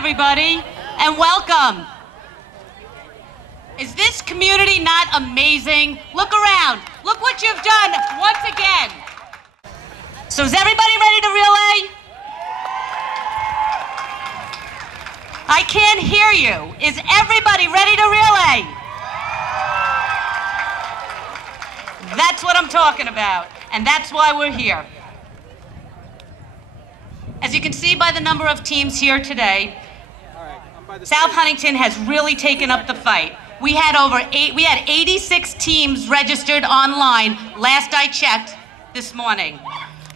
everybody, and welcome. Is this community not amazing? Look around. Look what you've done once again. So is everybody ready to relay? I can't hear you. Is everybody ready to relay? That's what I'm talking about, and that's why we're here. As you can see by the number of teams here today, South Huntington has really taken up the fight. We had 86 teams registered online last I checked this morning.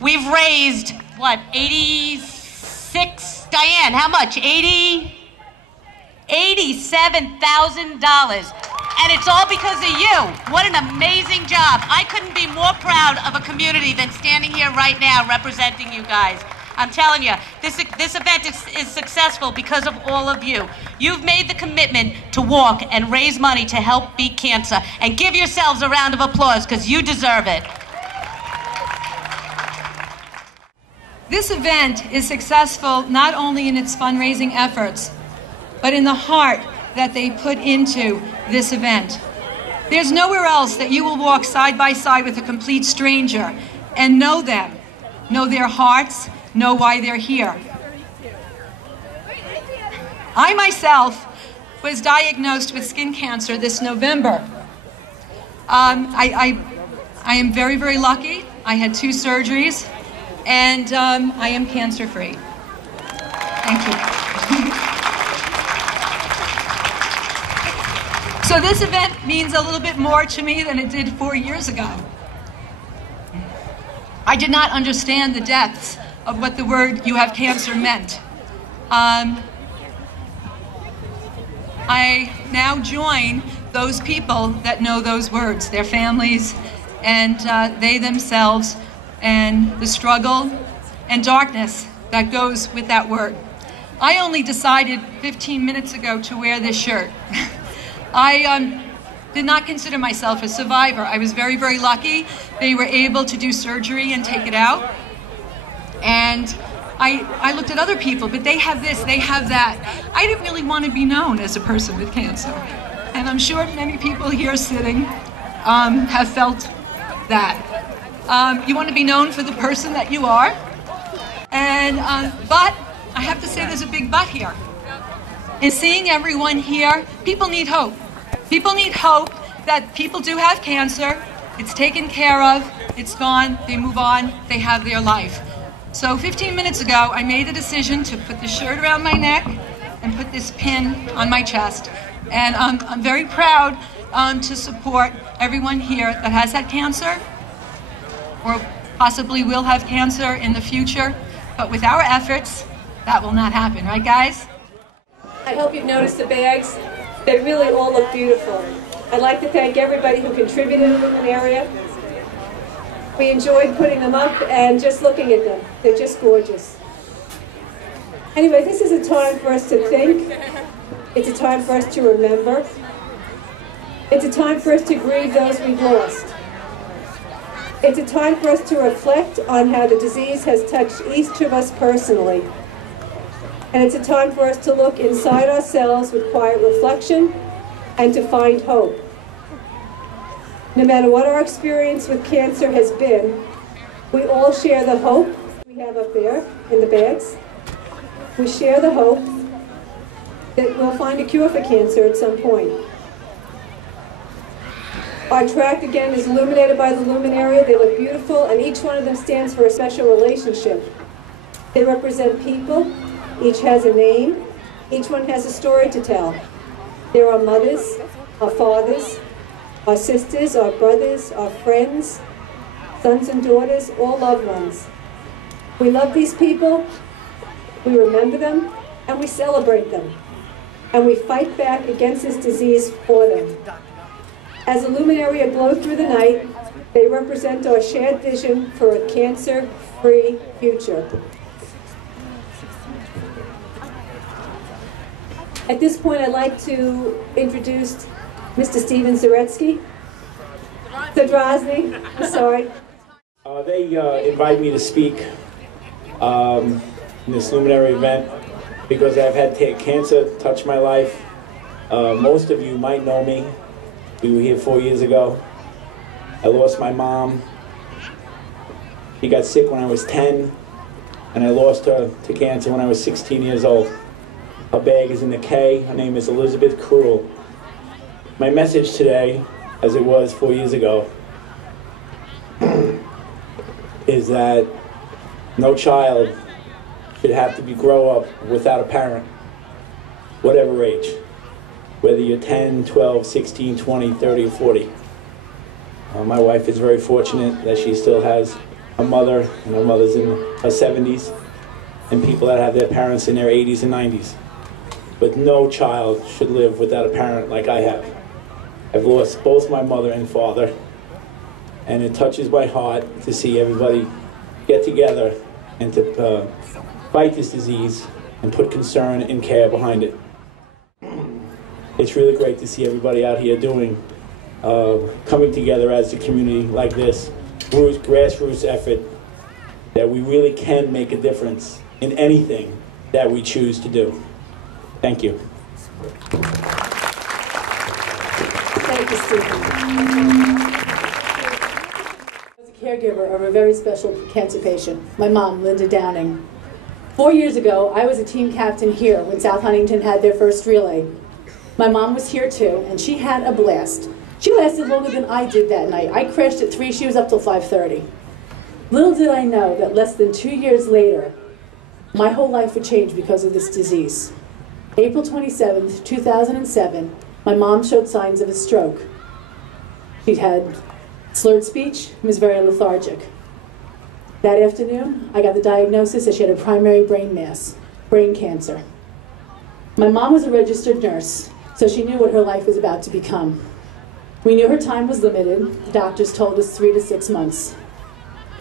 We've raised, what, 86? Diane, how much? $87,000. And it's all because of you. What an amazing job. I couldn't be more proud of a community than standing here right now representing you guys. I'm telling you, this event is successful because of all of you. You've made the commitment to walk and raise money to help beat cancer. And give yourselves a round of applause, because you deserve it. This event is successful not only in its fundraising efforts, but in the heart that they put into this event. There's nowhere else that you will walk side by side with a complete stranger and know them, know their hearts, know why they're here. I myself was diagnosed with skin cancer this November. I am very, very lucky. I had 2 surgeries, and I am cancer-free. Thank you. So this event means a little bit more to me than it did 4 years ago. I did not understand the depths of what the word "you have cancer" meant. I now join those people that know those words, their families, and they themselves, and the struggle and darkness that goes with that word. I only decided 15 minutes ago to wear this shirt. I did not consider myself a survivor. I was very, very lucky. They were able to do surgery and take it out. And I looked at other people, but they have this, they have that. I didn't really want to be known as a person with cancer. And I'm sure many people here sitting have felt that. You want to be known for the person that you are. And, but I have to say there's a big but here. In seeing everyone here, people need hope. People need hope that people do have cancer. It's taken care of. It's gone. They move on. They have their life. So 15 minutes ago, I made the decision to put the shirt around my neck and put this pin on my chest. And I'm very proud to support everyone here that has had cancer or possibly will have cancer in the future. But with our efforts, that will not happen. Right, guys? I hope you've noticed the bags. They really all look beautiful. I'd like to thank everybody who contributed in the area. We enjoyed putting them up and just looking at them. They're just gorgeous. Anyway, this is a time for us to think. It's a time for us to remember. It's a time for us to grieve those we've lost. It's a time for us to reflect on how the disease has touched each of us personally. And it's a time for us to look inside ourselves with quiet reflection and to find hope. No matter what our experience with cancer has been, we all share the hope we have up there in the bags. We share the hope that we'll find a cure for cancer at some point. Our track, again, is illuminated by the luminaria. They look beautiful, and each one of them stands for a special relationship. They represent people. Each has a name. Each one has a story to tell. There are mothers, our fathers, our sisters, our brothers, our friends, sons and daughters, all loved ones. We love these people, we remember them, and we celebrate them. And we fight back against this disease for them. As the luminaria glow through the night, they represent our shared vision for a cancer-free future. At this point, I'd like to introduce Mr. Steven Zaretsky. Zadrozny, I'm sorry. They invited me to speak in this luminary event. because I've had cancer touch my life. Most of you might know me. We were here 4 years ago. I lost my mom. She got sick when I was 10, and I lost her to cancer when I was 16 years old. Her bag is in the K. Her name is Elizabeth Cruel. My message today, as it was 4 years ago, is that no child should have to grow up without a parent, whatever age, whether you're 10, 12, 16, 20, 30, or 40. My wife is very fortunate that she still has a mother, and her mother's in her 70s, and people that have their parents in their 80s and 90s. But no child should live without a parent like I have. I've lost both my mother and father, and it touches my heart to see everybody get together and to fight this disease and put concern and care behind it. It's really great to see everybody out here coming together as a community like this, grassroots effort, that we really can make a difference in anything that we choose to do. Thank you. Thank you, Stephen. I was a caregiver of a very special cancer patient, my mom, Linda Downing. 4 years ago, I was a team captain here when South Huntington had their first relay. My mom was here too, and she had a blast. She lasted longer than I did that night. I crashed at 3, she was up till 5:30. Little did I know that less than 2 years later, my whole life would change because of this disease. April 27th, 2007, my mom showed signs of a stroke. She'd had slurred speech and was very lethargic. That afternoon, I got the diagnosis that she had a primary brain mass, brain cancer. My mom was a registered nurse, so she knew what her life was about to become. We knew her time was limited. The doctors told us 3 to 6 months.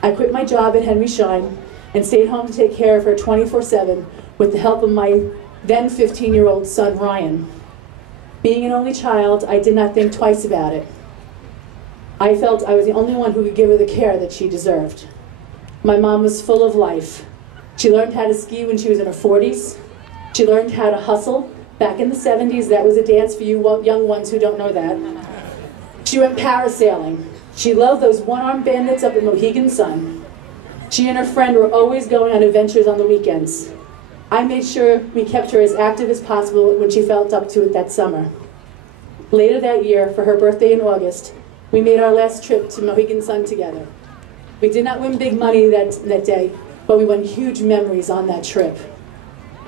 I quit my job at Henry Schein and stayed home to take care of her 24/7 with the help of my then 15-year-old son, Ryan. Being an only child, I did not think twice about it. I felt I was the only one who could give her the care that she deserved. My mom was full of life. She learned how to ski when she was in her 40s. She learned how to hustle. Back in the 70s, that was a dance for you young ones who don't know that. She went parasailing. She loved those one-armed bandits up in Mohegan Sun. She and her friend were always going on adventures on the weekends. I made sure we kept her as active as possible when she felt up to it that summer. Later that year, for her birthday in August, we made our last trip to Mohegan Sun together. We did not win big money that day, but we won huge memories on that trip.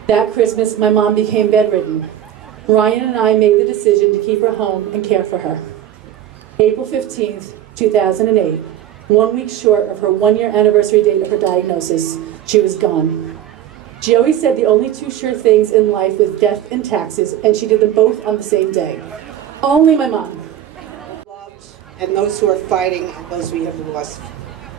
That Christmas, my mom became bedridden. Ryan and I made the decision to keep her home and care for her. April 15th, 2008, 1 week short of her 1-year anniversary date of her diagnosis, she was gone. She always said the only 2 sure things in life was death and taxes, and she did them both on the same day. Only my mom. And those who are fighting and those we have lost.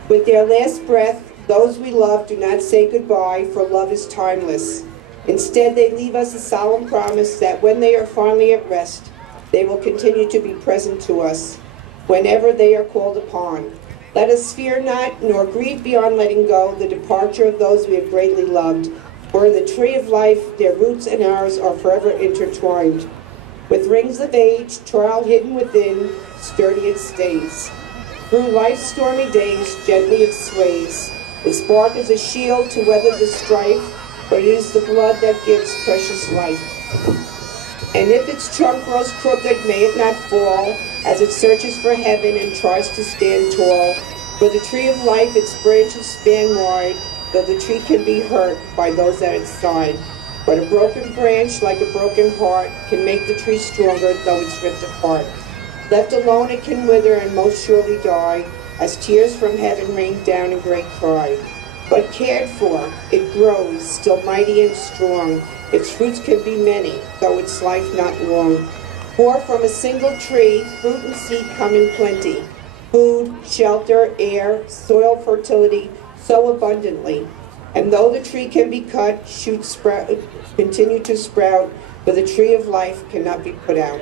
With their last breath, those we love do not say goodbye, for love is timeless. Instead, they leave us a solemn promise that when they are finally at rest, they will continue to be present to us whenever they are called upon. Let us fear not, nor grieve beyond letting go the departure of those we have greatly loved, for in the tree of life, their roots and ours are forever intertwined. With rings of age, trial hidden within, sturdy it stays. Through life's stormy days, gently it sways. Its bark is a shield to weather the strife, but it is the blood that gives precious life. And if its trunk grows crooked, may it not fall, as it searches for heaven and tries to stand tall. For the tree of life, its branches span wide, though the tree can be hurt by those at its side. But a broken branch, like a broken heart, can make the tree stronger, though it's ripped apart. Left alone, it can wither and most surely die, as tears from heaven rain down in great cry. But cared for, it grows, still mighty and strong. Its fruits can be many, though its life not long. For from a single tree, fruit and seed come in plenty. Food, shelter, air, soil fertility, so abundantly. And though the tree can be cut, shoots continue to sprout, but the tree of life cannot be put out.